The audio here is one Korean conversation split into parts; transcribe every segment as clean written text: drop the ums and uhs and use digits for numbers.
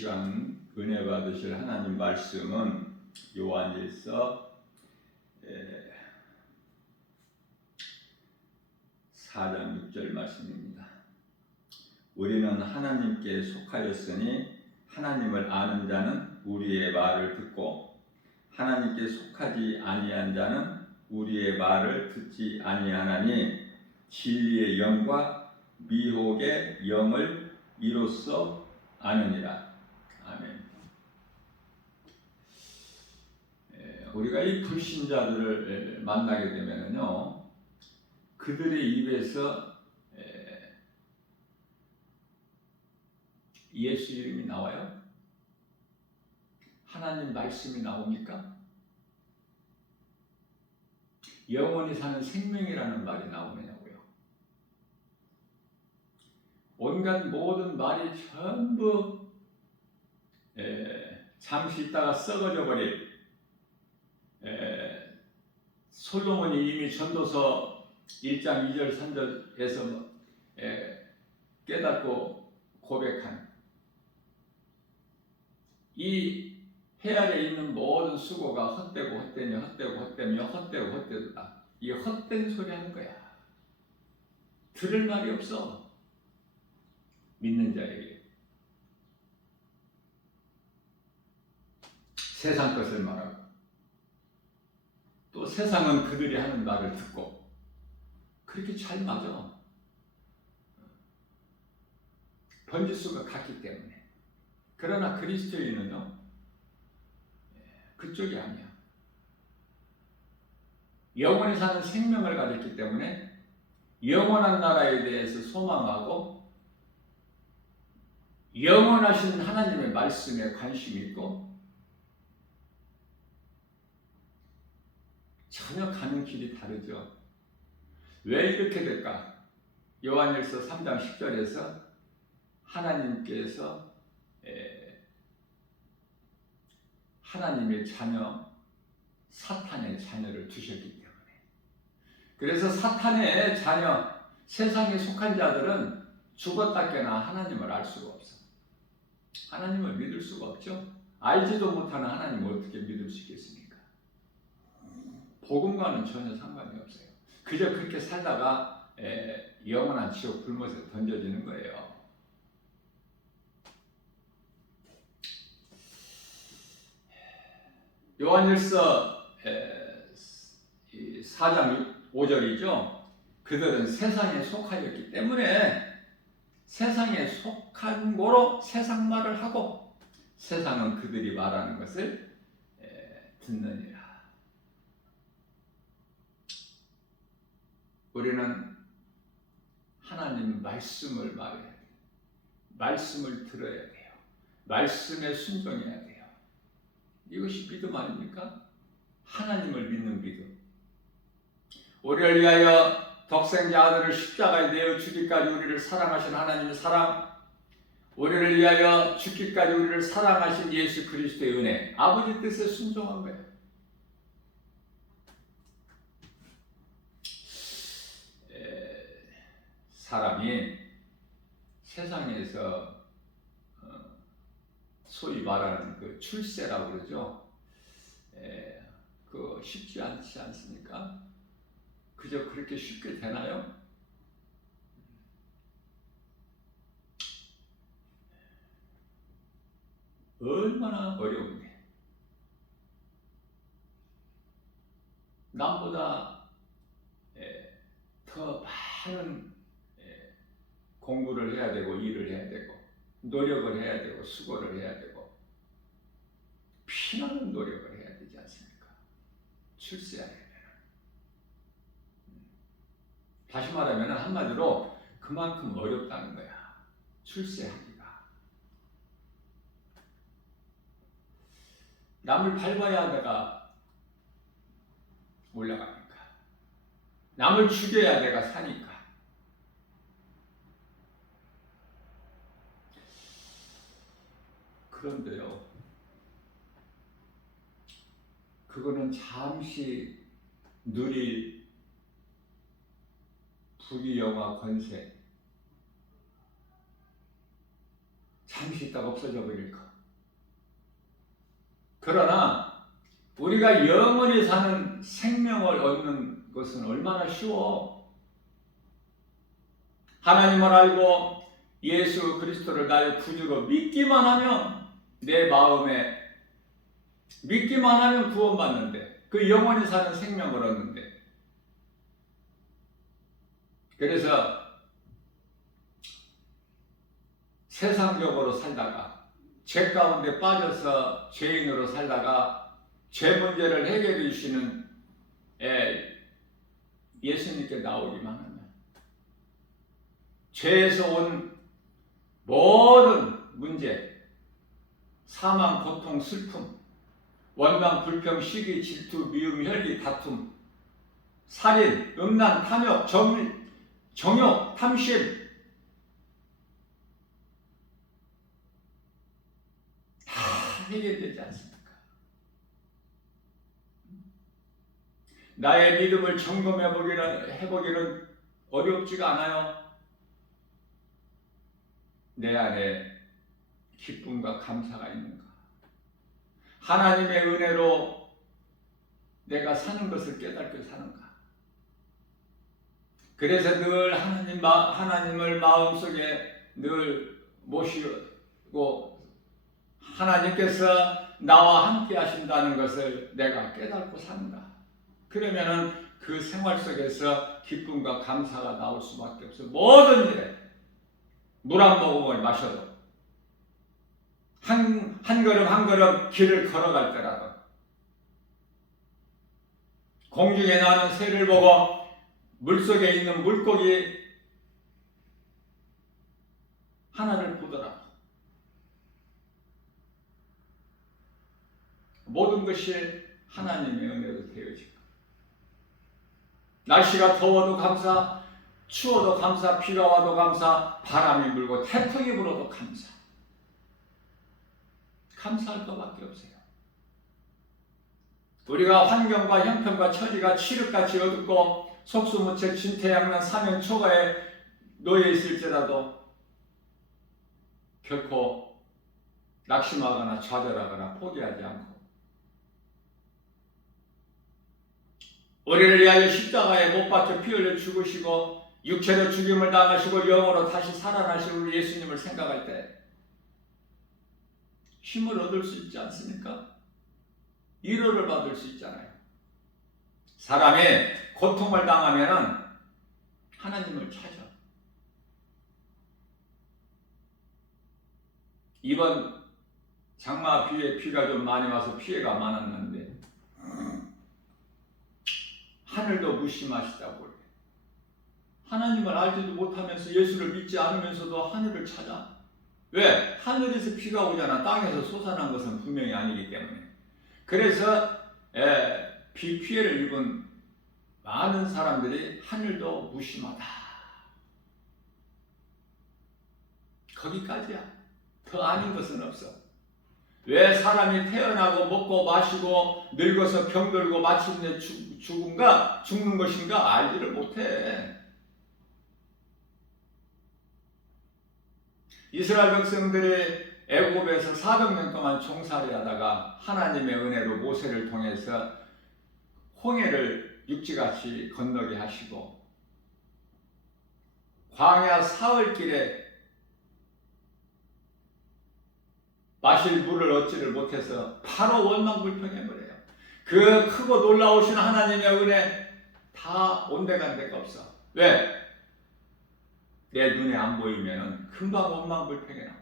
시간 은혜 받으실 하나님 말씀은 요한일서 4장 6절 말씀입니다. 우리는 하나님께 속하였으니 하나님을 아는 자는 우리의 말을 듣고 하나님께 속하지 아니한 자는 우리의 말을 듣지 아니하나니 진리의 영과 미혹의 영을 이로써 아느니라. 아멘. 우리가 이 불신자들을 만나게 되면요, 그들의 입에서 예수 이름이 나와요? 하나님 말씀이 나옵니까? 영원히 사는 생명이라는 말이 나오느냐고요. 온갖 모든 말이 전부 잠시 있다가 썩어져 버릴 솔로몬이 이미 전도서 1장 2절 3절에서 깨닫고 고백한 이 해 아래 있는 모든 수고가 헛되고 헛되며 헛되고 헛되며 헛되고 헛되다. 이 헛된 소리 하는 거야. 들을 말이 없어. 믿는 자에게. 세상 것을 말하고 또 세상은 그들이 하는 말을 듣고 그렇게 잘 맞아. 번지수가 같기 때문에. 그러나 그리스도인은요, 그쪽이 아니야. 영원히 사는 생명을 가졌기 때문에 영원한 나라에 대해서 소망하고 영원하신 하나님의 말씀에 관심이 있고 전혀 가는 길이 다르죠. 왜 이렇게 될까? 요한일서 3장 10절에서 하나님께서 하나님의 자녀, 사탄의 자녀를 두셨기 때문에. 그래서 사탄의 자녀, 세상에 속한 자들은 죽었다 깨나 하나님을 알 수가 없어. 하나님을 믿을 수가 없죠. 알지도 못하는 하나님을 어떻게 믿을 수 있겠습니까? 복음과는 전혀 상관이 없어요. 그저 그렇게 살다가 영원한 지옥 불못에 던져지는 거예요. 요한일서 4장 5절이죠. 그들은 세상에 속하였기 때문에 세상에 속한 고로 세상 말을 하고 세상은 그들이 말하는 것을 듣느니라. 우리는 하나님 말씀을 말해야 돼요. 말씀을 들어야 돼요. 말씀에 순종해야 돼요. 이것이 믿음 아닙니까? 하나님을 믿는 믿음. 우리를 위하여 독생자 아들을 십자가에 내어 주기까지 우리를 사랑하신 하나님의 사랑, 우리를 위하여 죽기까지 우리를 사랑하신 예수 그리스도의 은혜, 아버지 뜻에 순종한 거예요. 사람이 세상에서 소위 말하는 그 출세라고 그러죠. 그 쉽지 않지 않습니까? 그저 그렇게 쉽게 되나요? 얼마나 어려운데. 남보다 더 많은 공부를 해야 되고 일을 해야 되고 노력을 해야 되고 수고를 해야 되고 피나는 노력을 해야 되지 않습니까? 출세하려면. 다시 말하면 한마디로 그만큼 어렵다는 거야. 출세하기가. 남을 밟아야 내가 올라가니까. 남을 죽여야 내가 사니까. 그런데요, 그거는 잠시 누릴 부귀영화 권세, 잠시 있다가 없어져 버릴 거. 그러나 우리가 영원히 사는 생명을 얻는 것은 얼마나 쉬워. 하나님을 알고 예수 그리스도를 나의 구주로 믿기만 하면, 내 마음에 믿기만 하면 구원받는데, 그 영원히 사는 생명을 얻는데. 그래서 세상적으로 살다가, 죄 가운데 빠져서 죄인으로 살다가 죄 문제를 해결해 주시는 예수님께 나오기만 하면, 죄에서 온 모든 문제, 사망, 고통, 슬픔, 원망, 불평, 시기, 질투, 미움, 혈기, 다툼, 살인, 음란, 탐욕, 정욕, 탐심, 다 해결되지 않습니까? 나의 믿음을 점검해보기는 어렵지가 않아요. 내 안에 기쁨과 감사가 있는가? 하나님의 은혜로 내가 사는 것을 깨닫게 사는가? 그래서 늘 하나님을 마음속에 늘 모시고 하나님께서 나와 함께 하신다는 것을 내가 깨닫고 사는가? 그러면은 그 생활 속에서 기쁨과 감사가 나올 수밖에 없어요. 모든 일에 물 한 모금을 마셔도, 한 걸음 한 걸음 길을 걸어갈 때라도, 공중에 나는 새를 보고 물속에 있는 물고기 하나를 보더라도, 모든 것이 하나님의 은혜로 되어지고, 날씨가 더워도 감사, 추워도 감사, 비가 와도 감사, 바람이 불고 태풍이 불어도 감사. 감사할 것밖에 없어요. 우리가 환경과 형편과 처지가 칠흑같이 어둡고 속수무책 진퇴양난 사면초가에 놓여 있을지라도 결코 낙심하거나 좌절하거나 포기하지 않고, 우리를 위하여 십자가에 못 박혀 피 흘려 죽으시고 육체로 죽임을 당하시고 영으로 다시 살아나신 우리 예수님을 생각할 때 힘을 얻을 수 있지 않습니까? 위로를 받을 수 있잖아요. 사람이 고통을 당하면 하나님을 찾아. 이번 장마 비에 비가 좀 많이 와서 피해가 많았는데 하늘도 무심하시다고 그래요. 하나님을 알지도 못하면서 예수를 믿지 않으면서도 하늘을 찾아. 왜? 하늘에서 비가 오잖아. 땅에서 솟아난 것은 분명히 아니기 때문에. 그래서 비 피해를 입은 많은 사람들이 하늘도 무심하다. 거기까지야. 더 아닌 것은 없어. 왜 사람이 태어나고 먹고 마시고 늙어서 병들고 마침내 죽는 것인가 알지를 못해. 이스라엘 백성들이 애굽에서 400년 동안 종살이 하다가 하나님의 은혜로 모세를 통해서 홍해를 육지같이 건너게 하시고, 광야 사흘길에 마실 물을 얻지를 못해서 바로 원망불평해버려요. 그 크고 놀라우신 하나님의 은혜 다 온데간데가 없어. 왜? 내 눈에 안 보이면 금방 원망불평해 나와.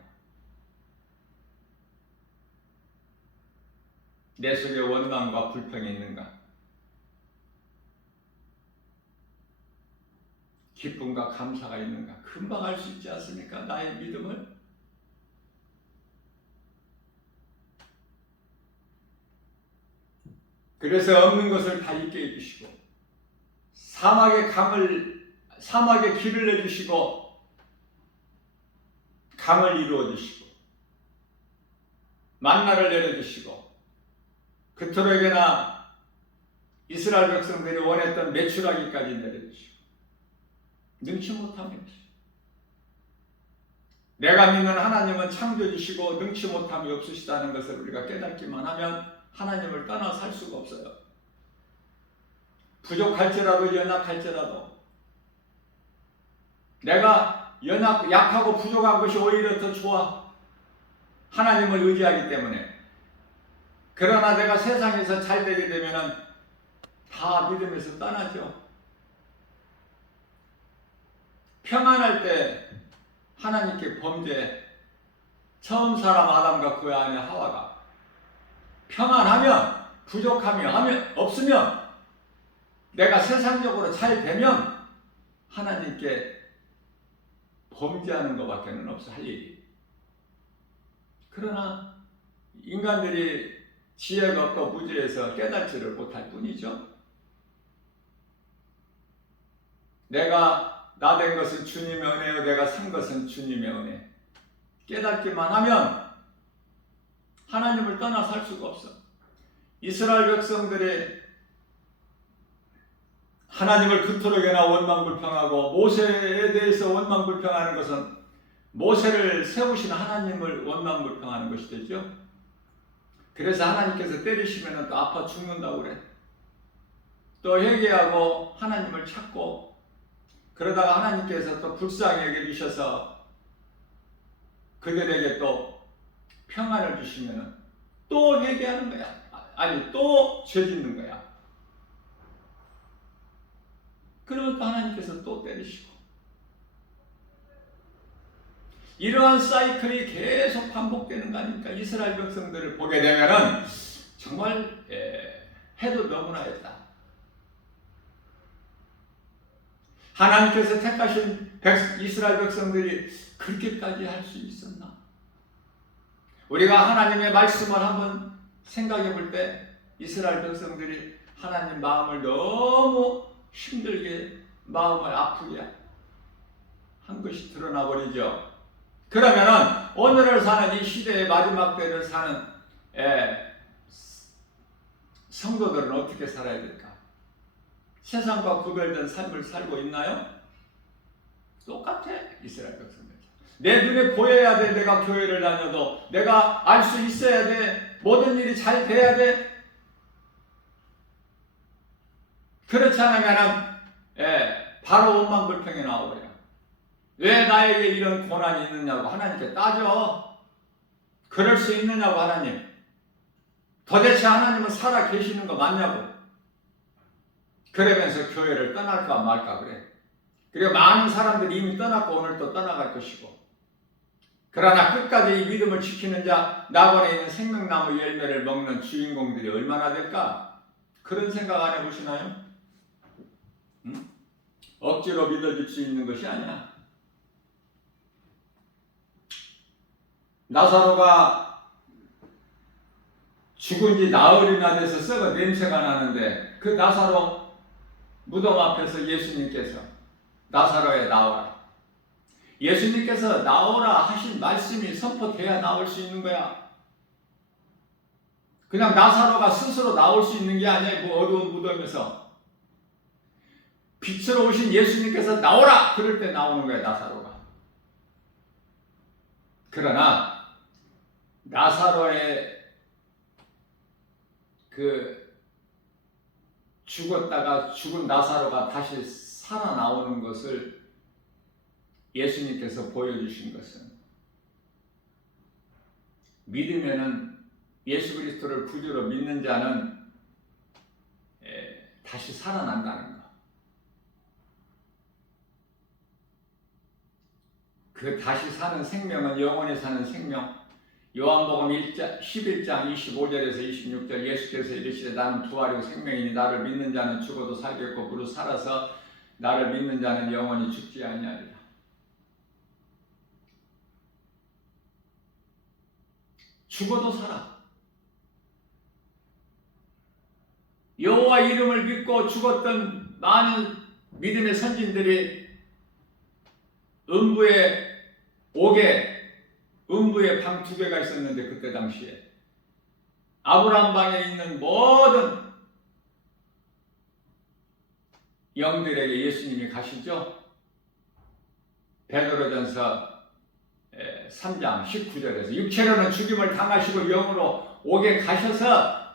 내 속에 원망과 불평이 있는가? 기쁨과 감사가 있는가? 금방 알 수 있지 않습니까? 나의 믿음을. 그래서 없는 것을 다 있게 해주시고, 사막에 길을 내주시고, 강을 이루어 주시고, 만나를 내려주시고, 그토록이나 이스라엘 백성들이 원했던 메추라기까지 내려주시고, 능치 못합니다. 내가 믿는 하나님은 창조주시고 능치 못함이 없으시다는 것을 우리가 깨닫기만 하면 하나님을 떠나 살 수가 없어요. 부족할지라도 연약할지라도 내가 약하고 부족한 것이 오히려 더 좋아. 하나님을 의지하기 때문에. 그러나 내가 세상에서 잘 되게 되면은 다 믿음에서 떠나죠. 평안할 때 하나님께 범죄, 처음 사람 아담과 그 안에 하와가 평안하면, 부족하면, 없으면, 내가 세상적으로 잘 되면 하나님께 범죄하는 것밖에는 없어 할 일이. 그러나 인간들이 지혜가 없고 무지해서 깨닫지를 못할 뿐이죠. 내가 나 된 것은 주님의 은혜요, 내가 산 것은 주님의 은혜. 깨닫기만 하면 하나님을 떠나 살 수가 없어. 이스라엘 백성들이 하나님을 그토록이나 원망불평하고 모세에 대해서 원망불평하는 것은 모세를 세우신 하나님을 원망불평하는 것이 되죠. 그래서 하나님께서 때리시면 또 아파 죽는다고 그래. 또 회개하고 하나님을 찾고 그러다가 하나님께서 또 불쌍히 여겨주셔서 그들에게 또 평안을 주시면 또 회개하는 거야. 아니 또 죄 짓는 거야. 그러면 또 하나님께서 또 때리시고 이러한 사이클이 계속 반복되는 거 아닙니까? 이스라엘 백성들을 보게 되면은 정말 해도 너무나 했다. 하나님께서 택하신 이스라엘 백성들이 그렇게까지 할 수 있었나? 우리가 하나님의 말씀을 한번 생각해 볼 때 이스라엘 백성들이 하나님 마음을 너무 힘들게 마음을 아프게 한 것이 드러나 버리죠. 그러면은 오늘을 사는 이 시대의 마지막 때를 사는 성도들은 어떻게 살아야 될까? 세상과 구별된 삶을 살고 있나요? 똑같아. 이스라엘 백성들. 내 눈에 보여야 돼. 내가 교회를 다녀도 내가 알 수 있어야 돼. 모든 일이 잘 돼야 돼. 그렇지 않으면 바로 원망불평이 나오고요. 왜 나에게 이런 고난이 있느냐고 하나님께 따져. 그럴 수 있느냐고 하나님. 도대체 하나님은 살아 계시는 거 맞냐고. 그러면서 교회를 떠날까 말까 그래. 그리고 많은 사람들이 이미 떠났고 오늘 또 떠나갈 것이고. 그러나 끝까지 이 믿음을 지키는 자, 낙원에 있는 생명나무 열매를 먹는 주인공들이 얼마나 될까? 그런 생각 안 해보시나요? 응? 억지로 믿어줄 수 있는 것이 아니야. 나사로가 죽은 지 나흘이나 돼서 썩어 냄새가 나는데 그 나사로 무덤 앞에서 예수님께서 나사로에 나오라. 예수님께서 나오라 하신 말씀이 선포돼야 나올 수 있는 거야. 그냥 나사로가 스스로 나올 수 있는 게 아니야. 뭐 어두운 무덤에서. 빛으로 오신 예수님께서 나오라! 그럴 때 나오는 거야, 나사로가. 그러나 나사로의 죽었다가 죽은 나사로가 다시 살아나오는 것을 예수님께서 보여주신 것은 믿으면은 예수 그리스도를 구주로 믿는 자는 다시 살아난다는 것. 그 다시 사는 생명은 영원히 사는 생명. 요한복음 11장 25절에서 26절 예수께서 이르시되 나는 부활이요 생명이니 나를 믿는 자는 죽어도 살겠고 무릇 살아서 나를 믿는 자는 영원히 죽지 아니하리라. 죽어도 살아. 여호와 이름을 믿고 죽었던 많은 믿음의 선진들이 음부에 음부에 방 2개가 있었는데 그때 당시에 아브라함 방에 있는 모든 영들에게 예수님이 가시죠. 베드로전서 3장 19절에서 육체로는 죽임을 당하시고 영으로 옥에 가셔서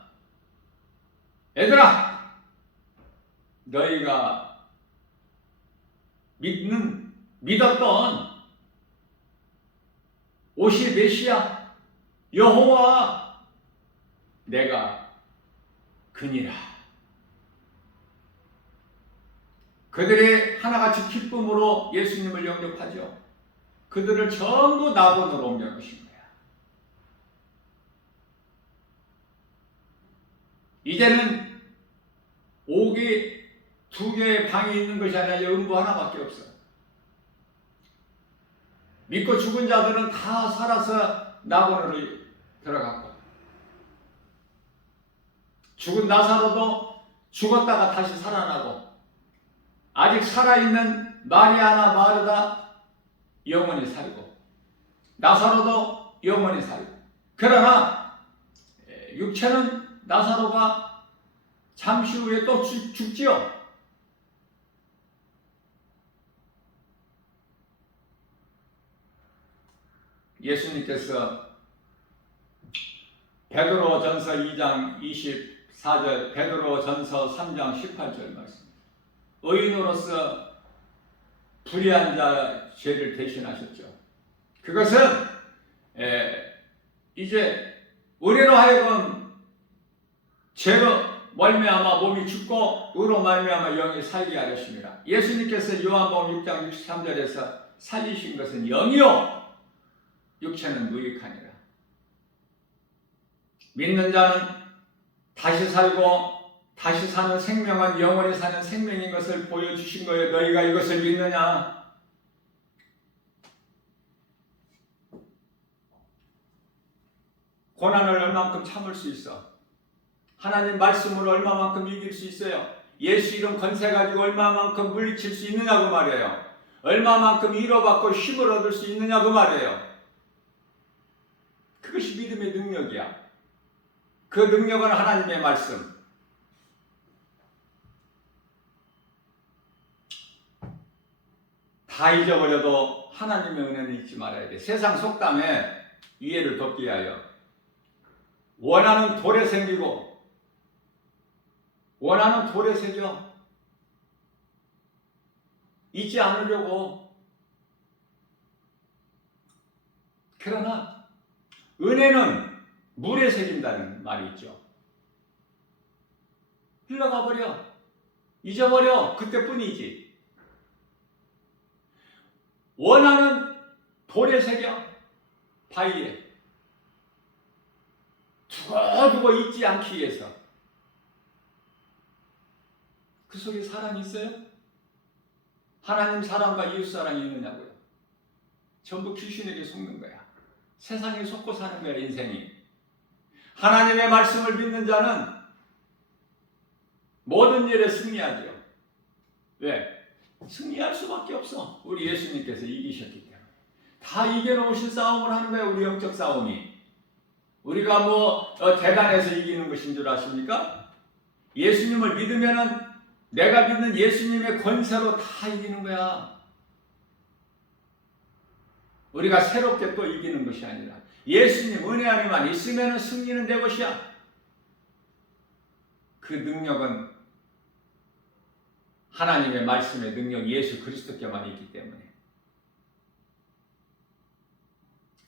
얘들아 너희가 믿었던 오실 메시아 여호와 내가 그니라. 그들이 하나같이 기쁨으로 예수님을 영접하죠. 그들을 전부 나본으로 옮겨놓으신 거야. 이제는 옥이 2개의 방이 있는 것이 아니라 음부 하나밖에 없어. 믿고 죽은 자들은 다 살아서 나본으로 들어갔고, 죽은 나사로도 죽었다가 다시 살아나고, 아직 살아있는 마리아나 마르다 영원히 살고, 나사로도 영원히 살고. 그러나 육체는 나사로가 잠시 후에 또 죽지요. 예수님께서 베드로전서 2장 24절, 베드로전서 3장 18절 말씀, 의인으로서 불의한 자 죄를 대신하셨죠. 그것은 이제 우리로 하여금 죄로 말미암아 몸이 죽고 의로 말미암아 영이 살게 하셨습니다. 예수님께서 요한복음 6장 63절에서 살리신 것은 영이요 육체는 무익하니라. 믿는 자는 다시 살고 다시 사는 생명은 영원히 사는 생명인 것을 보여주신 거예요. 너희가 이것을 믿느냐? 고난을 얼마만큼 참을 수 있어? 하나님 말씀으로 얼마만큼 이길 수 있어요? 예수 이름 권세 가지고 얼마만큼 물리칠 수 있느냐고 말이에요. 얼마만큼 위로받고 힘을 얻을 수 있느냐고 말이에요. 그것이 믿음의 능력이야. 그 능력은 하나님의 말씀. 다 잊어버려도 하나님의 은혜는 잊지 말아야 돼. 세상 속담에 이해를 돕기 위하여 원하는 돌에 생기고 원하는 돌에 새겨 잊지 않으려고. 그러나 은혜는 물에 새긴다는 말이 있죠. 흘러가 버려. 잊어버려. 그때뿐이지. 원하는 돌에 새겨. 바위에. 두고두고 잊지 않기 위해서. 그 속에 사랑이 있어요? 하나님 사랑과 이웃 사랑이 있느냐고요? 전부 귀신에게 속는 거야. 세상에 속고 사는 거야, 인생이. 하나님의 말씀을 믿는 자는 모든 일에 승리하죠. 왜? 승리할 수밖에 없어. 우리 예수님께서 이기셨기 때문에. 다 이겨놓으신 싸움을 하는 거예요, 우리 영적 싸움이. 우리가 대단해서 이기는 것인 줄 아십니까? 예수님을 믿으면은 내가 믿는 예수님의 권세로 다 이기는 거야. 우리가 새롭게 또 이기는 것이 아니라 예수님 은혜 안에만 있으면 승리는 내 것이야. 그 능력은 하나님의 말씀의 능력 예수 그리스도께만 있기 때문에.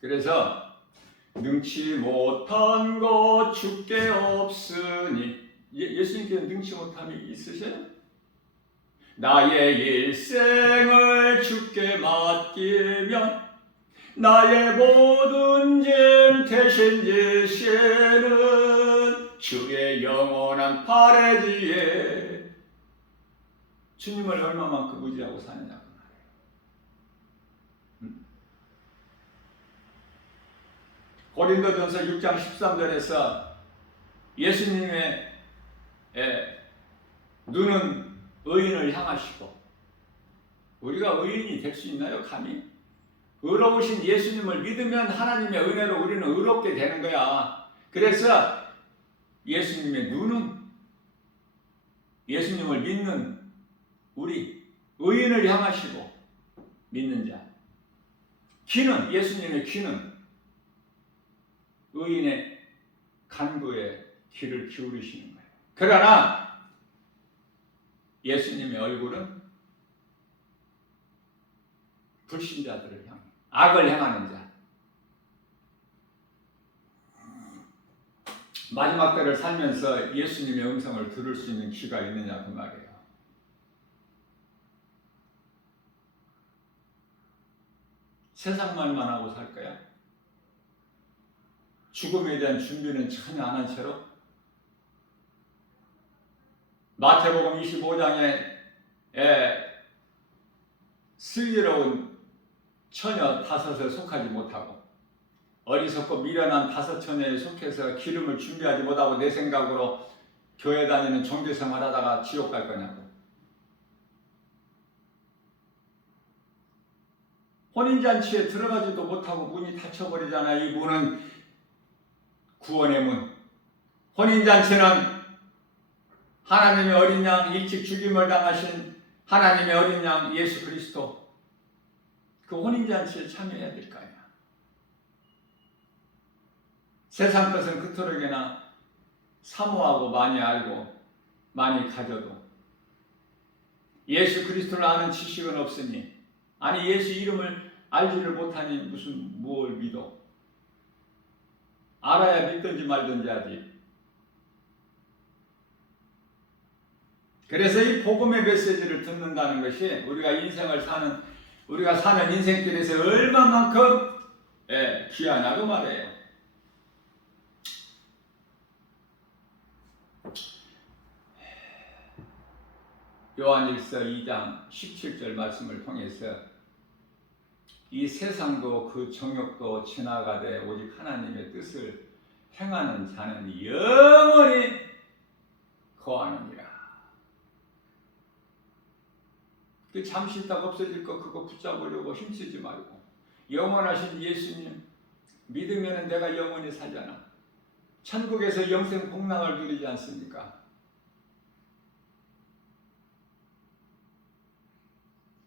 그래서 능치 못한 것 주께 없으니, 예수님께서 능치 못함이 있으세요? 나의 일생을 주께 맡기면 나의 모든 짐 대신 지시는 주의 영원한 팔에지에. 주님을 얼마만큼 의지하고 사느냐고 말해요. 고린도전서 6장 13절에서 예수님의 눈은 의인을 향하시고, 우리가 의인이 될 수 있나요? 감히? 의로우신 예수님을 믿으면 하나님의 은혜로 우리는 의롭게 되는 거야. 그래서 예수님의 눈은 예수님을 믿는 우리 의인을 향하시고, 믿는 자. 귀는, 예수님의 귀는 의인의 간구에 귀를 기울이시는 거예요. 그러나 예수님의 얼굴은 불신자들을 향해, 악을 행하는 자, 마지막 때를 살면서 예수님의 음성을 들을 수 있는 귀가 있느냐 그 말이에요. 세상 말만 하고 살 거야? 죽음에 대한 준비는 전혀 안 한 채로? 마태복음 25장에 슬기로운 처녀 5에 속하지 못하고 어리석고 미련한 5 처녀에 속해서 기름을 준비하지 못하고 내 생각으로 교회 다니는 종교생활 하다가 지옥 갈 거냐고. 혼인잔치에 들어가지도 못하고 문이 닫혀버리잖아. 이 문은 구원의 문. 혼인잔치는 하나님의 어린 양, 일찍 죽임을 당하신 하나님의 어린 양 예수 그리스도, 그 혼인잔치에 참여해야 될 거 아니야. 세상 것은 그토록이나 사모하고 많이 알고 많이 가져도 예수 그리스도를 아는 지식은 없으니, 아니 예수 이름을 알지를 못하니 무슨 뭘 믿어? 알아야 믿든지 말든지 하지. 그래서 이 복음의 메시지를 듣는다는 것이 우리가 사는 인생길에서 얼마만큼 귀하냐고 말해요. 요한일서 2장 17절 말씀을 통해서 이 세상도 그 정욕도 지나가되 오직 하나님의 뜻을 행하는 자는 영원히 거하느니라. 그 잠시 있다가 없어질 거 그거 붙잡으려고 힘쓰지 말고 영원하신 예수님 믿으면 내가 영원히 살잖아. 천국에서 영생 복락을 누리지 않습니까?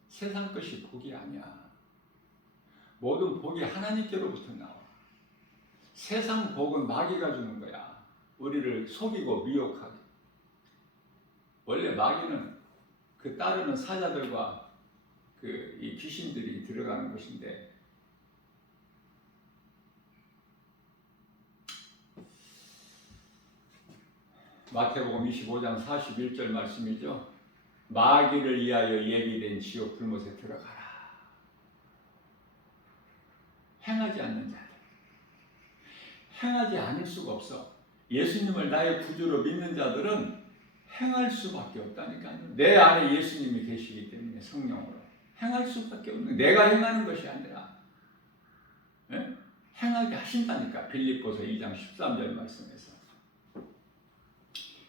세상 것이 복이 아니야. 모든 복이 하나님께로부터 나와. 세상 복은 마귀가 주는 거야. 우리를 속이고 미혹하게. 원래 마귀는 그 따르는 사자들과 이 귀신들이 들어가는 것인데, 마태복음 25장 41절 말씀이죠. 마귀를 위하여 예비된 지옥 불못에 들어가라. 행하지 않는 자들. 행하지 않을 수가 없어. 예수님을 나의 구주로 믿는 자들은 행할 수밖에 없다니까요. 내 안에 예수님이 계시기 때문에 성령으로 행할 수밖에 없는, 내가 행하는 것이 아니라 행하게 하신다니까. 빌립보서 2장 13절 말씀에서.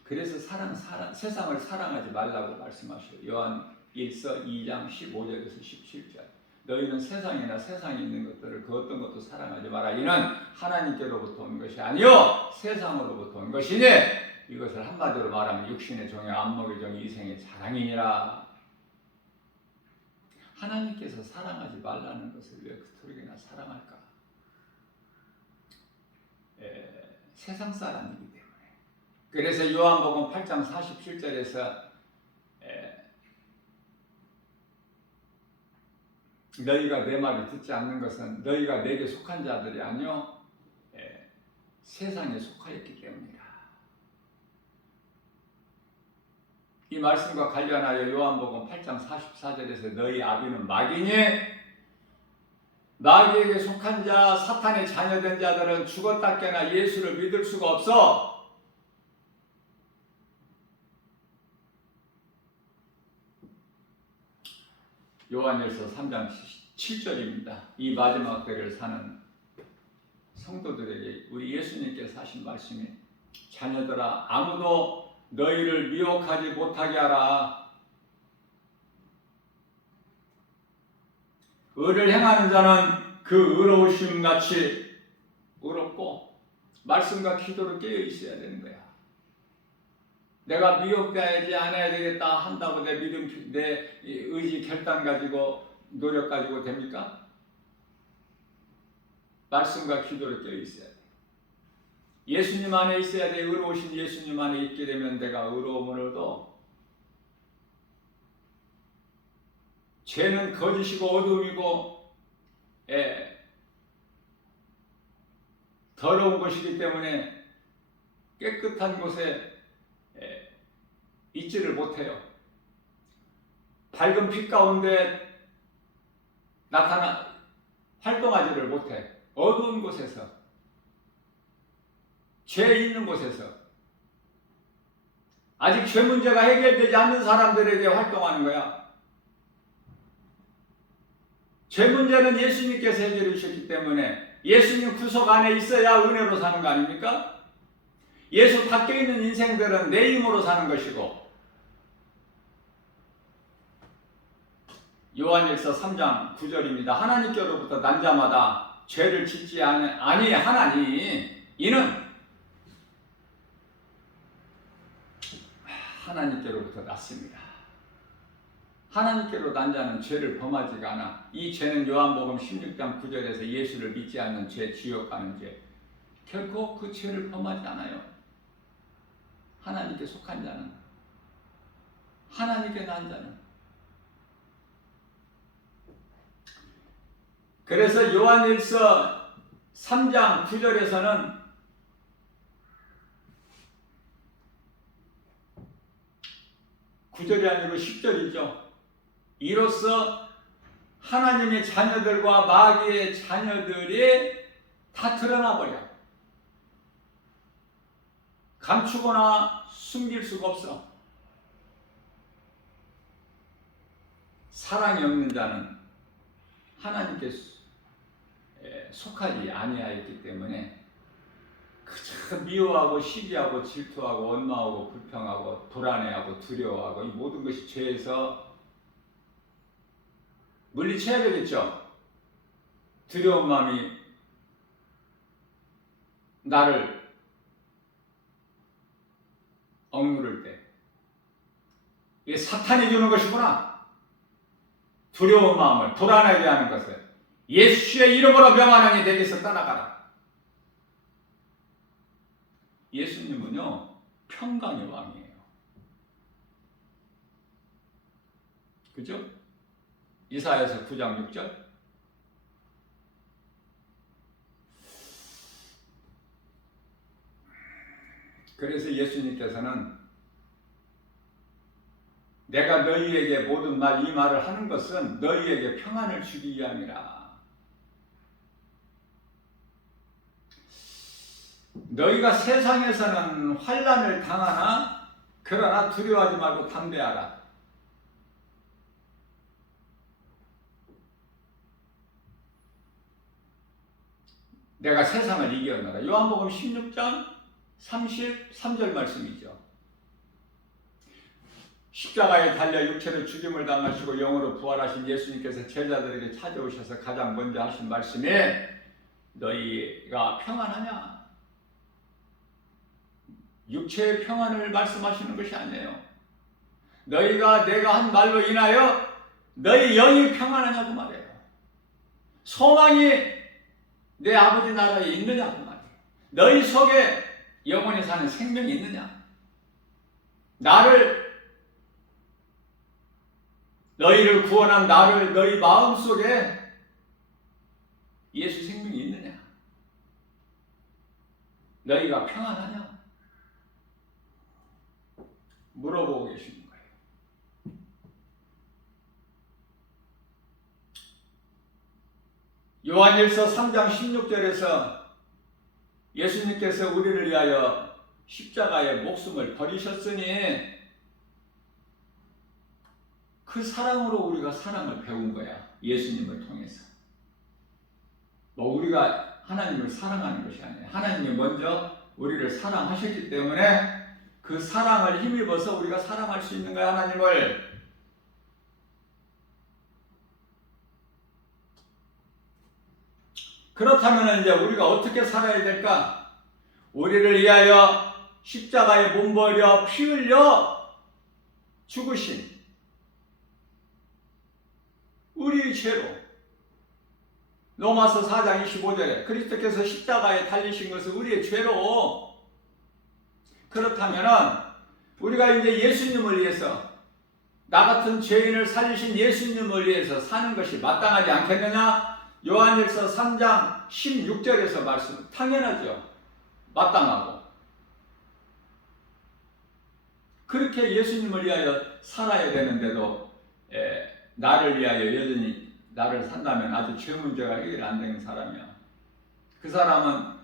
그래서 세상을 사랑하지 말라고 말씀하셔요. 요한 1서 2장 15절에서 17절. 너희는 세상이나 세상에 있는 것들을 그 어떤 것도 사랑하지 마라. 이는 하나님께로부터 온 것이 아니요 세상으로부터 온 것이니 이것을 한마디로 말하면 육신의 종이 안목의 종이 이생의 자랑이니라. 하나님께서 사랑하지 말라는 것을 왜 그토록이나 사랑할까? 세상 사람이기 때문에. 그래서 요한복음 8장 47절에서 너희가 내 말을 듣지 않는 것은 너희가 내게 속한 자들이 아니요 세상에 속하였기 때문이라. 이 말씀과 관련하여 요한복음 8장 44절에서 너희 아비는 마귀니 마귀에게 속한 자, 사탄의 자녀된 자들은 죽었다 깨나 예수를 믿을 수가 없어. 요한일서 3장 7절입니다. 이 마지막 때를 사는 성도들에게 우리 예수님께서 하신 말씀이, 자녀들아 아무도 너희를 미혹하지 못하게 하라. 의를 행하는 자는 그 의로우심 같이 의롭고 말씀과 기도로 깨어 있어야 되는 거야. 내가 미혹되지 않아야 되겠다 한다고 내 믿음, 내 의지 결단 가지고 노력 가지고 됩니까? 말씀과 기도로 껴 있어야 돼. 예수님 안에 있어야 돼. 의로우신 예수님 안에 있게 되면 내가 의로움을 얻어. 죄는 거짓이고 어둠이고 더러운 것이기 때문에 깨끗한 곳에 있지를 못해요. 밝은 빛 가운데 활동하지를 못해. 어두운 곳에서, 죄 있는 곳에서, 아직 죄 문제가 해결되지 않는 사람들에게 활동하는 거야. 죄 문제는 예수님께서 해결해 주셨기 때문에 예수님 구속 안에 있어야 은혜로 사는 거 아닙니까? 예수 밖에 있는 인생들은 내 힘으로 사는 것이고, 요한일서 3장 9절입니다. 하나님께로부터 난 자마다 죄를 짓지 아니 하나니 이는 하나님께로부터 났습니다. 하나님께로 난 자는 죄를 범하지가 않아. 이 죄는 요한복음 16장 9절에서 예수를 믿지 않는 죄, 지옥 가는 죄, 결코 그 죄를 범하지 않아요. 하나님께 속한 자는, 하나님께 난 자는. 그래서 요한일서 3장 9절에서는 (9절이) 아니고 10절이죠. 이로써 하나님의 자녀들과 마귀의 자녀들이 다 드러나 버려. 감추거나 숨길 수가 없어. 사랑이 없는 자는 하나님께 속하지 아니하였기 때문에 그저 미워하고 시기하고 질투하고 원망하고 불평하고 불안해하고 두려워하고 이 모든 것이 죄에서 물리쳐야 되겠죠. 두려운 마음이 나를 억누를 때 이게 사탄이 주는 것이구나. 두려운 마음을 불안하게 하는 것을 예수의 이름으로 명하노니 내게서 떠나가라. 예수님은요 평강의 왕이에요. 그죠? 이사야서 9장 6절. 그래서 예수님께서는 내가 너희에게 모든 이 말을 하는 것은 너희에게 평안을 주기 위함이라. 너희가 세상에서는 환난을 당하나 그러나 두려워하지 말고 담대하라. 내가 세상을 이겼노라. 요한복음 16장 33절 말씀이죠. 십자가에 달려 육체로 죽임을 당하시고 영으로 부활하신 예수님께서 제자들에게 찾아오셔서 가장 먼저 하신 말씀이 너희가 평안하냐? 육체의 평안을 말씀하시는 것이 아니에요. 너희가 내가 한 말로 인하여 너희 영이 평안하냐고 말해요. 소망이 내 아버지 나라에 있느냐고 말이에요. 너희 속에 영원히 사는 생명이 있느냐? 너희를 구원한 나를 너희 마음속에 예수 생명이 있느냐? 너희가 평안하냐? 물어보고 계시는 거예요. 요한일서 3장 16절에서 예수님께서 우리를 위하여 십자가에 목숨을 버리셨으니 그 사랑으로 우리가 사랑을 배운 거야. 예수님을 통해서. 우리가 하나님을 사랑하는 것이 아니에요. 하나님이 먼저 우리를 사랑하셨기 때문에 그 사랑을 힘입어서 우리가 사랑할 수 있는 거야, 하나님을. 그렇다면 이제 우리가 어떻게 살아야 될까? 우리를 위하여 십자가에 몸버려 피 흘려 죽으신, 우리의 죄로 로마서 4장 25절에 그리스도께서 십자가에 달리신 것은 우리의 죄로, 그렇다면은 우리가 이제 예수님을 위해서, 나 같은 죄인을 살리신 예수님을 위해서 사는 것이 마땅하지 않겠느냐? 요한일서 3장 16절에서 말씀, 당연하죠. 마땅하고. 그렇게 예수님을 위하여 살아야 되는데도 나를 위하여 여전히 나를 산다면 아주 죄 문제가 해결 안 되는 사람이야. 그 사람은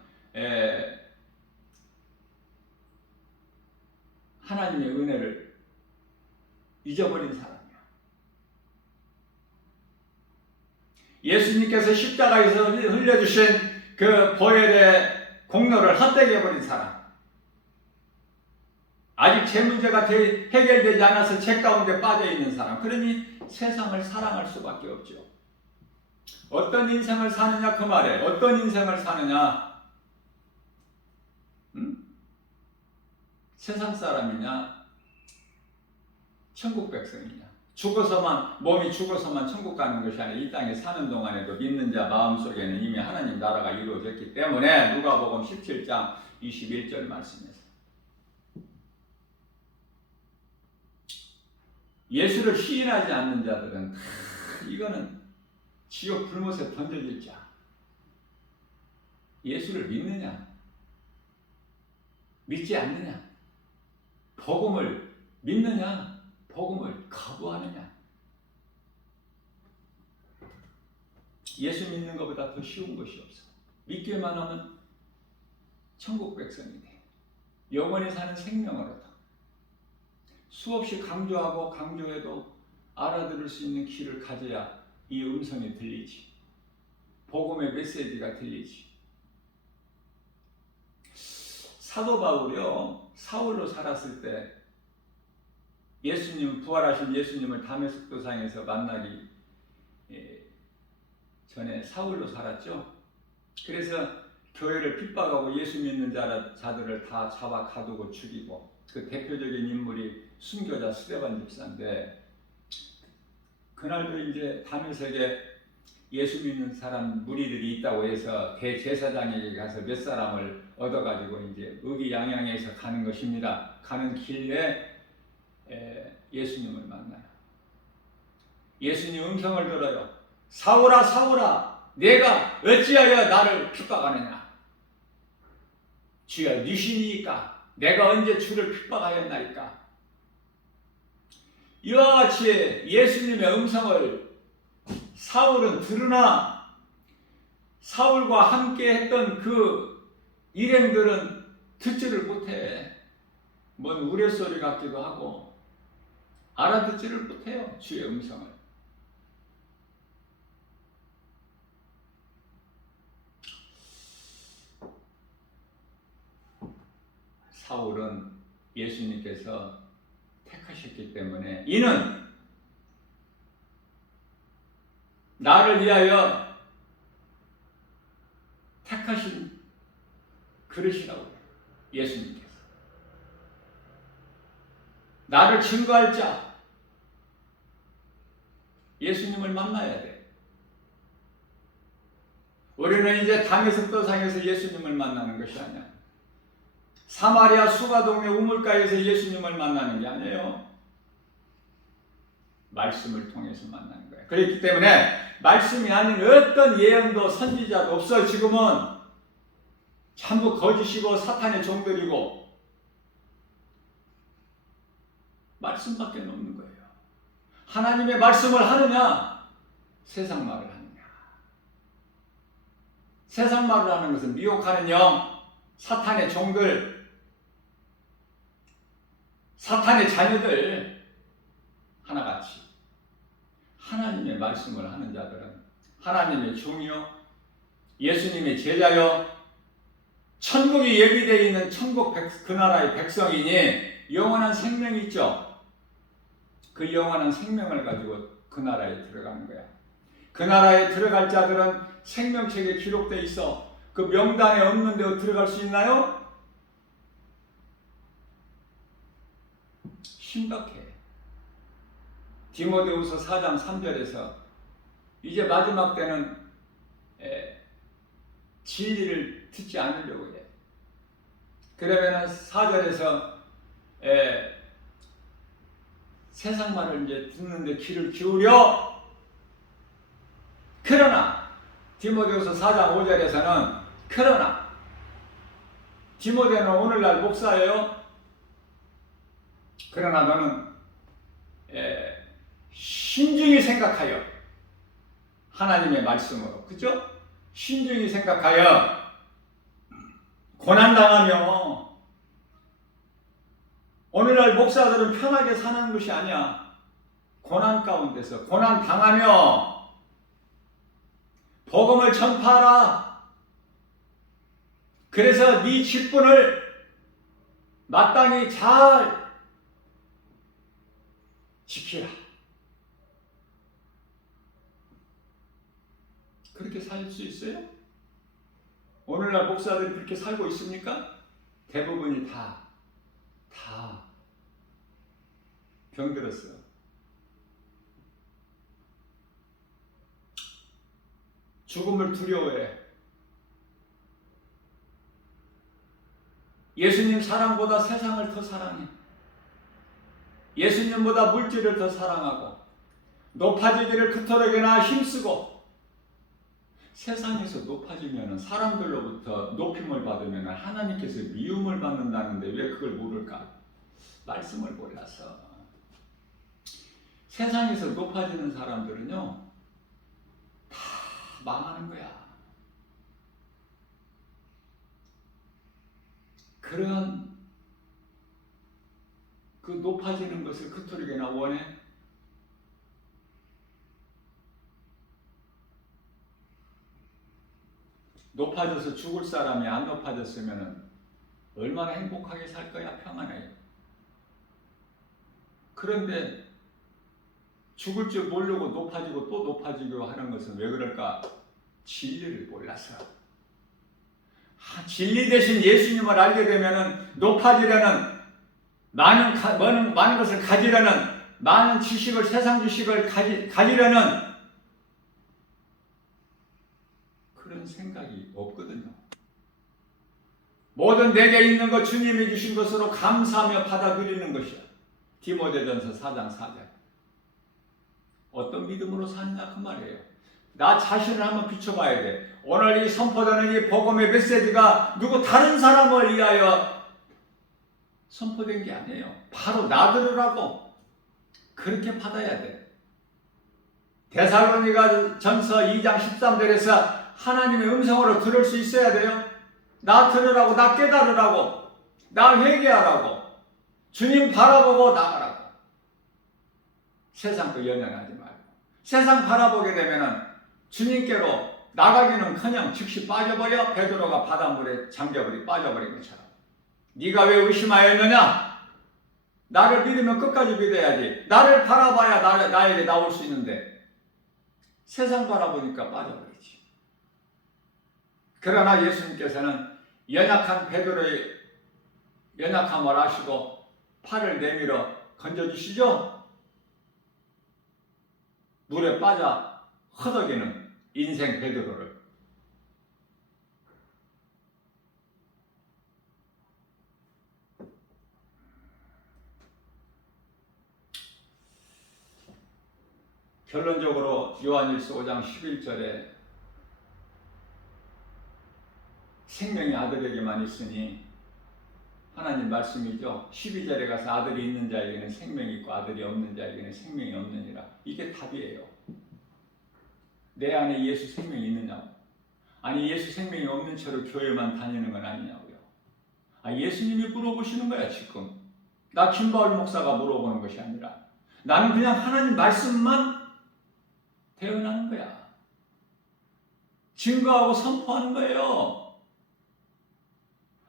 하나님의 은혜를 잊어버린 사람이야. 예수님께서 십자가에서 흘려주신 그 보혈의 공로를 헛되게 해버린 사람, 아직 죄 문제가 해결되지 않아서 죄 가운데 빠져있는 사람, 그러니 세상을 사랑할 수밖에 없죠. 어떤 인생을 사느냐 그 말에, 어떤 인생을 사느냐, 세상 사람이냐 천국 백성이냐. 죽어서만, 몸이 죽어서만 천국 가는 것이 아니라 이 땅에 사는 동안에도 믿는 자 마음속에는 이미 하나님 나라가 이루어졌기 때문에 누가복음 17장 21절 말씀에서 예수를 시인하지 않는 자들은 이거는 지옥 불못에 던져질 자. 예수를 믿느냐 믿지 않느냐, 복음을 믿느냐 복음을 거부하느냐. 예수 믿는 것보다 더 쉬운 것이 없어. 믿기만 하면 천국 백성이 돼. 영원히 사는 생명을 얻어. 수없이 강조하고 강조해도 알아들을 수 있는 귀를 가져야 이 음성이 들리지. 복음의 메시지가 들리지. 사도 바울이요, 사울로 살았을 때 예수님, 부활하신 예수님을 다메섹 도상에서 만나기 전에 사울로 살았죠. 그래서 교회를 핍박하고 예수 믿는 자들을 다 잡아 가두고 죽이고, 그 대표적인 인물이 순교자 스데반 집사인데, 그날도 이제 다메섹에 예수 믿는 사람 무리들이 있다고 해서 대제사장에게 가서 몇 사람을 얻어가지고 이제 의기양양해서 가는 것입니다. 가는 길에 예수님을 만나요. 예수님 음성을 들어요. 사울아 사울아, 내가 어찌하여 나를 핍박하느냐. 주여 니시니까 내가 언제 주를 핍박하였나이까. 이와 같이 예수님의 음성을 사울은 들으나 사울과 함께 했던 그 일행들은 듣지를 못해. 뭔 우레소리 같기도 하고 알아듣지를 못해요, 주의 음성을. 사울은 예수님께서 택하셨기 때문에 이는 나를 위하여 택하신 그릇이라고 해요. 예수님께서 나를 증거할 자, 예수님을 만나야 돼. 우리는 이제 다메섹 도상에서 예수님을 만나는 것이 아니야. 사마리아 수가 동네 우물가에서 예수님을 만나는 게 아니에요. 말씀을 통해서 만나는 거예요. 그렇기 때문에 말씀이 아닌 어떤 예언도 선지자도 없어. 지금은 전부 거짓이고 사탄의 종들이고 말씀밖에 없는 거예요. 하나님의 말씀을 하느냐, 세상 말을 하느냐. 세상 말을 하는 것은 미혹하는 영, 사탄의 종들, 사탄의 자녀들. 하나같이 하나님의 말씀을 하는 자들은 하나님의 종이요, 예수님의 제자요, 천국이 예비되어 있는 천국 그 나라의 백성이니 영원한 생명이 있죠. 그 영원한 생명을 가지고 그 나라에 들어가는 거야. 그 나라에 들어갈 자들은 생명책에 기록되어 있어. 그 명단에 없는 데로 들어갈 수 있나요? 심각해. 디모데후서 4장 3절에서 이제 마지막 때는 진리를 듣지 않으려고 해. 그러면 4절에서 세상 말을 이제 듣는데 귀를 기울여. 그러나 디모데후서 4장 5절에서는 그러나 디모데는 오늘날 목사예요. 그러나 너는 신중히 생각하여 하나님의 말씀으로, 그죠? 신중히 생각하여 고난당하며, 오늘날 목사들은 편하게 사는 것이 아니야. 고난 가운데서 고난당하며 복음을 전파하라. 그래서 네 직분을 마땅히 잘 지키라. 그렇게 살 수 있어요? 오늘날 목사들이 그렇게 살고 있습니까? 대부분이 다 병들었어요. 죽음을 두려워해. 예수님 사랑보다 세상을 더 사랑해. 예수님보다 물질을 더 사랑하고 높아지기를 그토록이나 힘쓰고, 세상에서 높아지면 사람들로부터 높임을 받으면 하나님께서 미움을 받는다는데 왜 그걸 모를까? 말씀을 몰라서. 세상에서 높아지는 사람들은요 다 망하는 거야. 그런 그 높아지는 것을 그토록이나 원해? 높아져서 죽을 사람이 안 높아졌으면 얼마나 행복하게 살 거야? 평안해. 그런데 죽을 줄 모르고 높아지고 또 높아지고 하는 것은 왜 그럴까? 진리를 몰라서. 진리 대신 예수님을 알게 되면 높아지려는 많은 것을 가지려는, 많은 지식을, 세상 지식을 가지려는 그런 생각이 없거든요. 모든 내게 있는 것 주님이 주신 것으로 감사하며 받아들이는 것이야. 디모데전서 4장 4절. 어떤 믿음으로 사느냐 그 말이에요. 나 자신을 한번 비춰봐야 돼. 오늘 이 선포되는 이 복음의 메시지가 누구 다른 사람을 위하여 선포된 게 아니에요. 바로 나 들으라고. 그렇게 받아야 돼. 데살로니가 전서 2장 13절에서 하나님의 음성으로 들을 수 있어야 돼요. 나 들으라고, 나 깨달으라고, 나 회개하라고, 주님 바라보고 나가라고. 세상 거 연연하지 말고. 세상 바라보게 되면은 주님께로 나가기는커녕 즉시 빠져버려. 베드로가 바닷물에 빠져버린 것처럼. 네가 왜 의심하였느냐? 나를 믿으면 끝까지 믿어야지. 나를 바라봐야 나에게 나올 수 있는데 세상 바라보니까 빠져버리지. 그러나 예수님께서는 연약한 베드로의 연약함을 아시고 팔을 내밀어 건져주시죠. 물에 빠져 허덕이는 인생 베드로를. 결론적으로 요한일서 5장 11절에 생명이 아들에게만 있으니, 하나님 말씀이죠. 12절에 가서 아들이 있는 자에게는 생명이 있고 아들이 없는 자에게는 생명이 없느니라. 이게 답이에요. 내 안에 예수 생명이 있느냐고. 아니 예수 생명이 없는 채로 교회만 다니는 건 아니냐고요. 예수님이 물어보시는 거야 지금. 나 김바울 목사가 물어보는 것이 아니라 나는 그냥 하나님 말씀만 대언하는 거야. 증거하고 선포하는 거예요.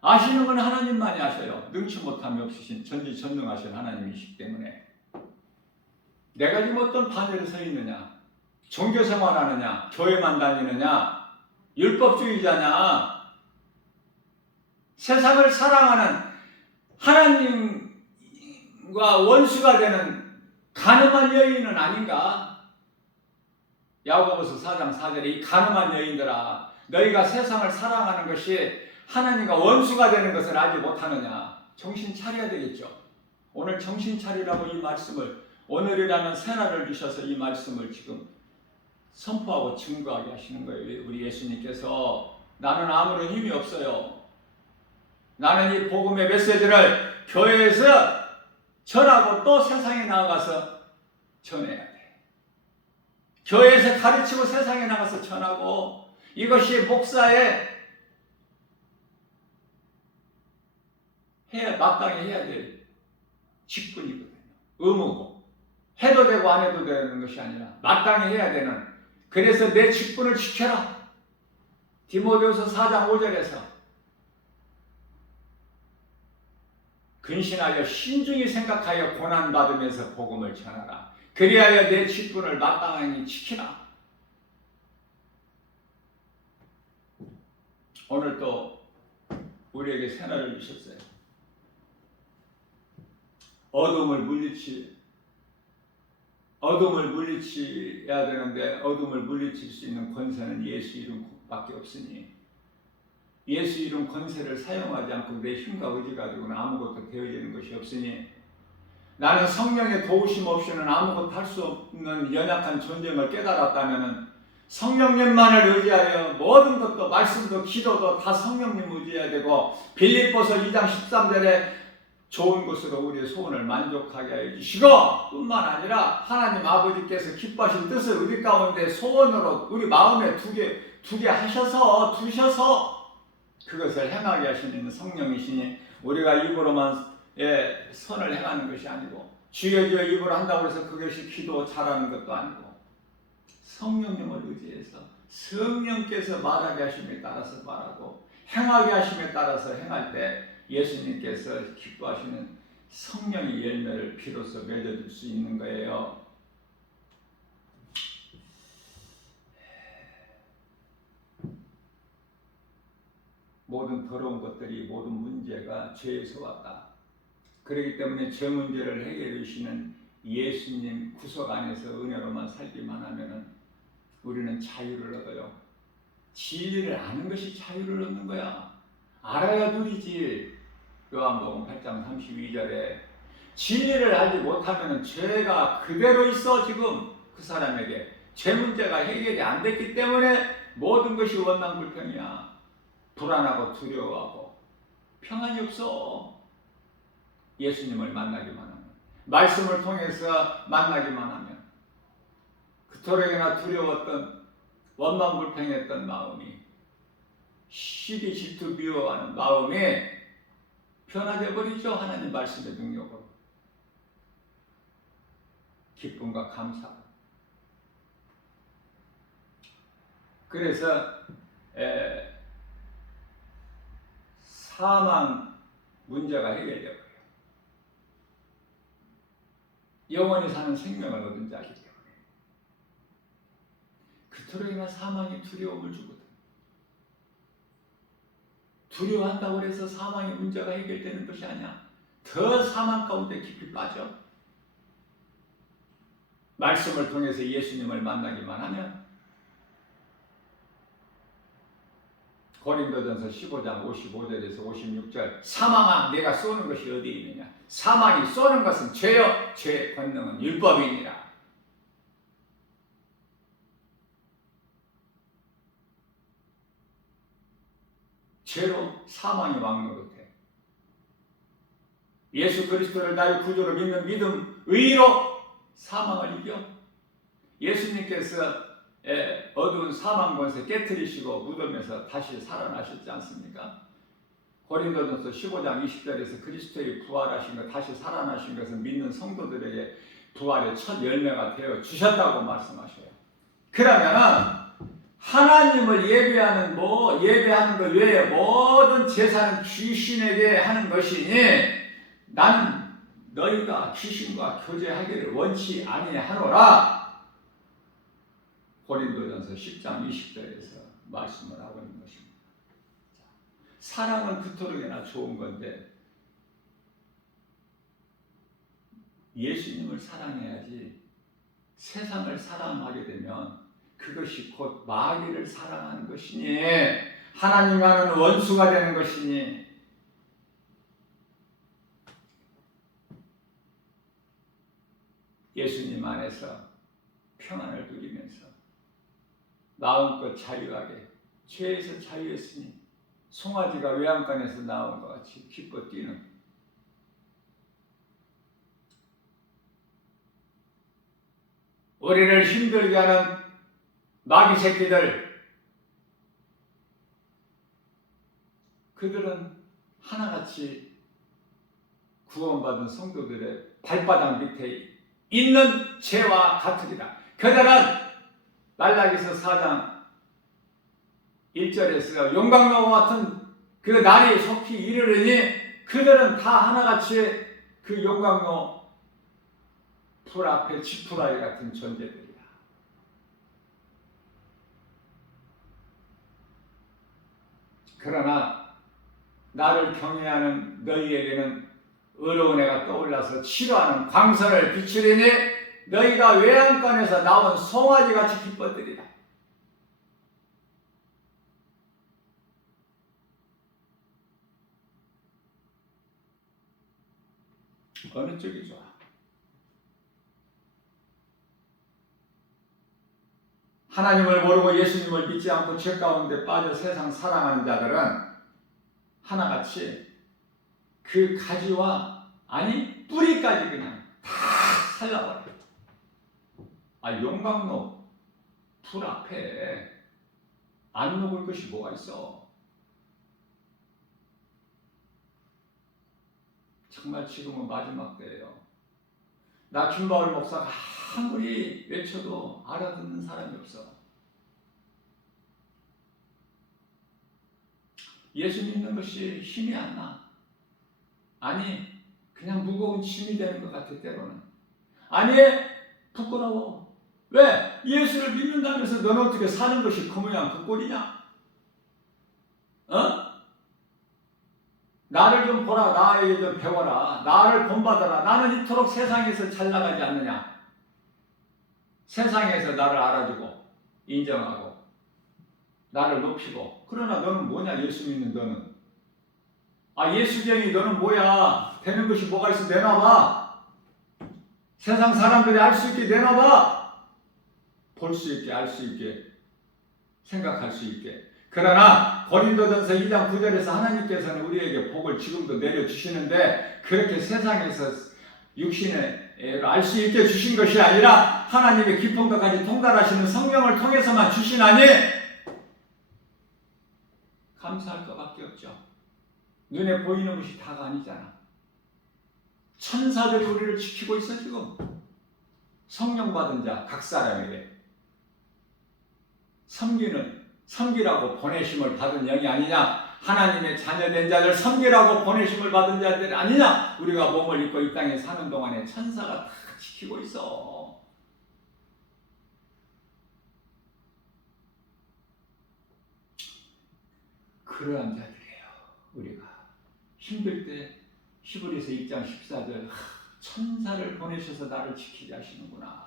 아시는 건 하나님만이 아셔요. 능치 못함이 없으신 전지전능하신 하나님이시기 때문에. 내가 지금 어떤 반열에 서 있느냐, 종교생활하느냐, 교회만 다니느냐, 율법주의자냐, 세상을 사랑하는 하나님과 원수가 되는 가늠한 여인은 아닌가? 야고보서 4장 4절에 이 가늠한 여인들아 너희가 세상을 사랑하는 것이 하나님과 원수가 되는 것을 알지 못하느냐. 정신 차려야 되겠죠. 오늘 정신 차리라고 이 말씀을, 오늘이라는 새날을 주셔서 이 말씀을 지금 선포하고 증거하게 하시는 거예요. 우리 예수님께서 나는 아무런 힘이 없어요. 나는 이 복음의 메시지를 교회에서 전하고 또 세상에 나가서 전해야 돼. 교회에서 가르치고 세상에 나가서 전하고, 이것이 목사의 마땅히 해야 될 직분이거든요. 의무고. 해도 되고 안 해도 되는 것이 아니라 마땅히 해야 되는. 그래서 내 직분을 지켜라. 디모데후서 4장 5절에서 근신하여 신중히 생각하여 고난받으면서 복음을 전하라. 그리하여 내 직분을 마땅히 지키라. 오늘 또 우리에게 새날을 주셨어요. 어둠을 물리쳐야 되는데 어둠을 물리칠 수 있는 권세는 예수 이름밖에 없으니 예수 이름 권세를 사용하지 않고 내 힘과 의지 가지고는 아무것도 되어지는 것이 없으니 나는 성령의 도우심 없이는 아무것도 할 수 없는 연약한 존재임을 깨달았다면 성령님만을 의지하여 모든 것도 말씀도 기도도 다 성령님 의지해야 되고 빌립보서 2장 13절에 좋은 것으로 우리의 소원을 만족하게 하여 주시고 뿐만 아니라 하나님 아버지께서 기뻐하신 뜻을 우리 가운데 소원으로 우리 마음에 두게 하셔서 두셔서 그것을 행하게 하시는 성령이시니 우리가 입으로만 선을 행하는 것이 아니고 주여 주여 입으로 한다고 해서 그것이 기도 잘하는 것도 아니고 성령님을 의지해서 성령께서 말하게 하심에 따라서 말하고 행하게 하심에 따라서 행할 때 예수님께서 기뻐하시는 성령의 열매를 비로소 맺어줄 수 있는 거예요. 모든 더러운 것들이 모든 문제가 죄에서 왔다. 그렇기 때문에 죄 문제를 해결해 주시는 예수님 구속 안에서 은혜로만 살기만 하면은 우리는 자유를 얻어요. 진리를 아는 것이 자유를 얻는 거야. 알아야 누리지. 요한복음 8장 32절에 진리를 알지 못하면 죄가 그대로 있어. 지금 그 사람에게 죄 문제가 해결이 안 됐기 때문에 모든 것이 원망불평이야. 불안하고 두려워하고 평안이 없어. 예수님을 만나기만 하면, 말씀을 통해서 만나기만 하면 그토록이나 두려웠던 원망불평했던 마음이, 시기 질투 미워하는 마음이 변화돼 버리죠. 하나님 말씀의 능력으로. 기쁨과 감사. 그래서 사망 문제가 해결되어 버려요. 영원히 사는 생명을 얻은 자이기 때문에. 그토록이나 사망이 두려움을 주거든. 두려워한다고 해서 사망의 문제가 해결되는 것이 아니야. 더 사망 가운데 깊이 빠져. 말씀을 통해서 예수님을 만나기만 하면. 고린도전서 15장 55절에서 56절 사망아 내가 쏘는 것이 어디 있느냐. 사망이 쏘는 것은 죄요 죄의 권능은 율법이니라. 죄로 사망이 왕 노릇해. 예수 그리스도를 나의 구주로 믿는 믿음 의로 사망을 이겨. 예수님께서 어두운 사망 권세 깨트리시고 무덤에서 다시 살아나셨지 않습니까? 고린도전서 15장 20절에서 그리스도의 부활하신 것, 다시 살아나신 것은 믿는 성도들에게 부활의 첫 열매가 되어 주셨다고 말씀하셔요. 그러면은 하나님을 예배하는 예배하는 것 외에 모든 제사는 귀신에게 하는 것이니 나는 너희가 귀신과 교제하기를 원치 아니하노라. 고린도전서 10장 20절에서 말씀을 하고 있는 것입니다. 사랑은 그토록이나 좋은 건데 예수님을 사랑해야지. 세상을 사랑하게 되면 그것이 곧 마귀를 사랑하는 것이니 하나님과는 원수가 되는 것이니 예수님 안에서 평안을 누리면서 마음껏 자유하게 죄에서 자유했으니 송아지가 외양간에서 나온 것 같이 기뻐 뛰는 우리를 힘들게 하는 마귀 새끼들, 그들은 하나같이 구원받은 성도들의 발바닥 밑에 있는 죄와 같으리라. 그들은 말라기서 4장 1절에서 용광로와 같은 그 날이 속히 이르르니 그들은 다 하나같이 그 용광로 불 앞에 지푸라기 같은 존재들이다. 그러나 나를 경외하는 너희에게는 의로운 해가 떠올라서 치료하는 광선을 비추리니 너희가 외양간에서 나온 송아지같이 기뻐뜨리라. 어느 쪽이 좋아? 하나님을 모르고 예수님을 믿지 않고 죄 가운데 빠져 세상 사랑하는 자들은 하나같이 그 가지와 아니 뿌리까지 그냥 다 살라버려. 용광로 불 앞에 안 녹을 것이 뭐가 있어? 정말 지금은 마지막 때예요. 나 김바울 목사가 아무리 외쳐도 알아듣는 사람이 없어. 예수 믿는 것이 힘이 안 나. 아니 그냥 무거운 짐이 되는 것 같아 때로는. 아니 부끄러워. 왜? 예수를 믿는다면서 너는 어떻게 사는 것이 그 모양 그 꼴이냐? 나를 좀 보라. 나에게 좀 배워라. 나를 본받아라. 나는 이토록 세상에서 잘 나가지 않느냐? 세상에서 나를 알아주고 인정하고 나를 높이고. 그러나 너는 뭐냐? 예수 믿는 너는. 예수쟁이 너는 뭐야? 되는 것이 뭐가 있어? 내놔봐. 세상 사람들이 알 수 있게 내놔봐. 볼 수 있게, 알 수 있게, 생각할 수 있게. 그러나 고린도전서 2장 9절에서 하나님께서는 우리에게 복을 지금도 내려주시는데 그렇게 세상에서 육신의 알 수 있게 주신 것이 아니라 하나님의 깊은 것까지 통달하시는 성령을 통해서만 주시나니 감사할 것밖에 없죠. 눈에 보이는 것이 다가 아니잖아. 천사들이 우리를 지키고 있어 지금. 성령 받은 자 각 사람에게 섬기라고 보내심을 받은 영이 아니냐? 하나님의 자녀된 자들 섬기라고 보내심을 받은 자들 아니냐? 우리가 몸을 입고 이 땅에 사는 동안에 천사가 다 지키고 있어. 그러한 자들이에요. 우리가 힘들 때 히브리서 1장 14절 천사를 보내셔서 나를 지키게 하시는구나.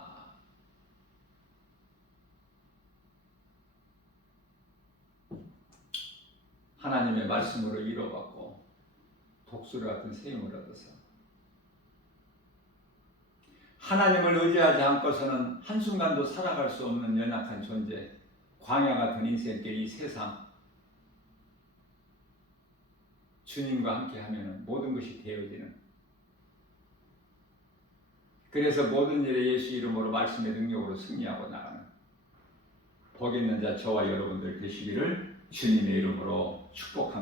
하나님의 말씀으로 위로받고 독수리 같은 세임을 얻어서 하나님을 의지하지 않고서는 한순간도 살아갈 수 없는 연약한 존재, 광야 같은 인생길 이 세상 주님과 함께 하면 모든 것이 되어지는, 그래서 모든 일에 예수 이름으로 말씀의 능력으로 승리하고 나가는 복 있는 자 저와 여러분들 되시기를 주님의 이름으로 축복합니다.